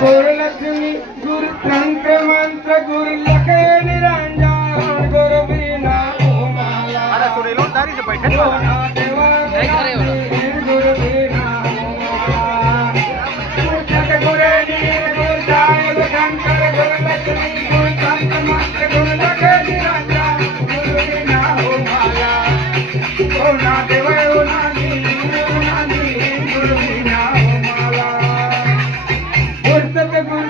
गुरु लक्ष्मी गुरु तंत्र मंत्र गुरु लखे निरंजन गुरु बिना माला अरे सुरेलो दारी से बैठे वाला नहीं करे वाला गुरु बिना गुरु गुरु साहेब शंकर गुरु लक्ष्मी गुरु तंत्र मंत्र गुरु लखे निरंजन गुरु बिना माला ओ ना देव ओ ना गुरु बिना माला गुरु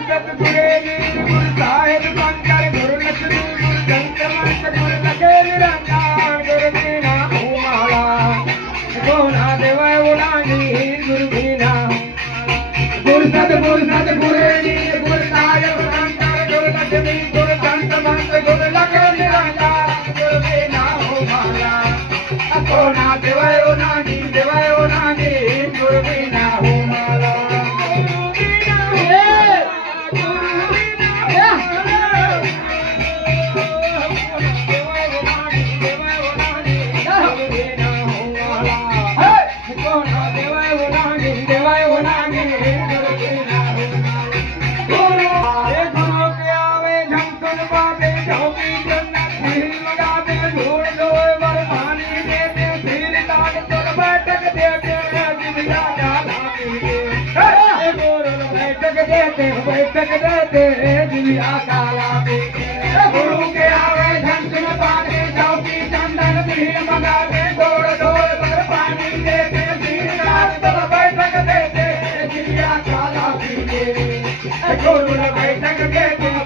गुरु साहेब शंकर गुरु लक्ष्मी गुरु तंत्र मंत्र गुरु लखे निरंजन गुरु बिना माला ओ ना देव ओ ना गुरु बिना गुरु गुरु गुरु साहेब शंकर गुरु लक्ष्मी गुरु तंत्र मंत्र गुरु लखे निरंजन गुरु बिना माला ओ ना देव ओ ना गुरु बिना माला बैठक देते दिव्या काला गुरु के आवे झंझन पाने चौकी चंदन भीड़ मंगाते दौड़ दौड़ पर पानी देते बैठक देते दिव्या काला गुरु बैठक देते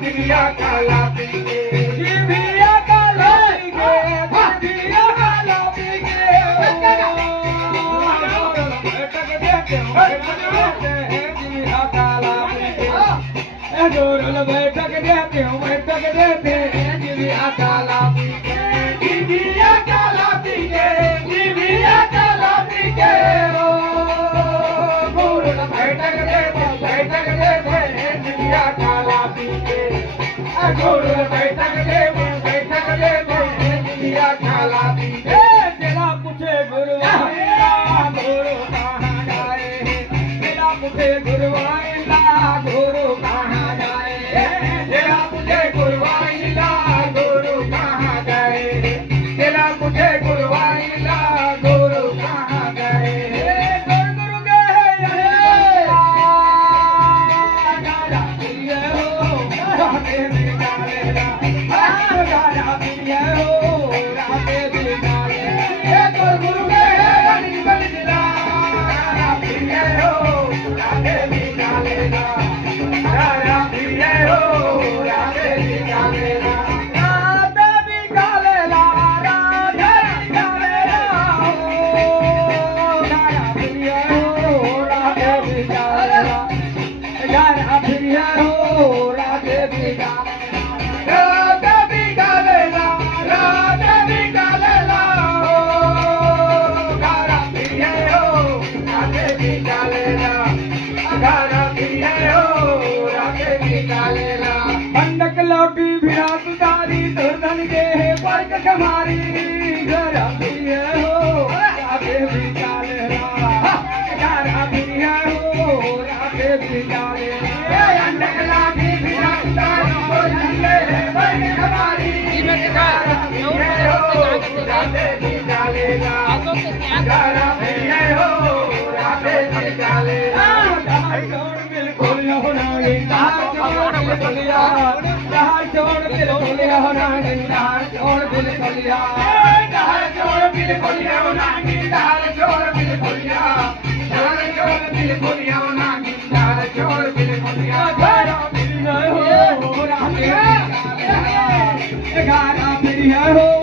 दिव्या काला दिव्या काला दिव्या काला गुरु बैठक देते दिव्या काला दिव्या काला दिव्या काला ओ गुरु बैठक देते दिव्या काला गुरु बैठक देते दिव्या काला तेरा पूछे गुरु गुरु कहाँ जाए तेरा पूछे गुरु गुरु कहाँ जाए तेरा मुझे गुरुवाइला गुरु कहाँ गए तेरा मुझे गुरुवाइला गुरु कहाँ गए गुरु गए गाजा पिए हो राते बिगाड़ेला गाजा पिए हो राते बिगाड़े गुरु गए निकल दिला पिए हो राते बिगाड़ेला राजा पिए हो राते बिगाड़ेला राते बिगाड़ेला राते बिगाड़ेला राजा पिए हो राते बिगाड़ेला राजा पिए हो राते बिगाड़ेला राते बिगाड़ेला राते बिगाड़ेला राजा पिए हो राते बिगाड़ेला राजा पिए हो राते बिगाड़ेला बंदक लौटी विराट दारी दुर्धन के पर्क कमारी राजा पिए हो राते बिगाड़ेला राजा पिए हो राते बिगाड़ेला बंदक लौटी विराट दारी दुर्धन के पर्क कमारी राजा पिए हो राते बिगाड़ेला राजा पिए हो राते बिगाड़ेला बिल्कुल होना छोड़ बिल्कुल होना छोड़ बिल्कुल छोड़ बिल्कुल होना छोड़ बिल्कुल बिल्कुल होना छोड़ बिल्कुल गाना फिर हो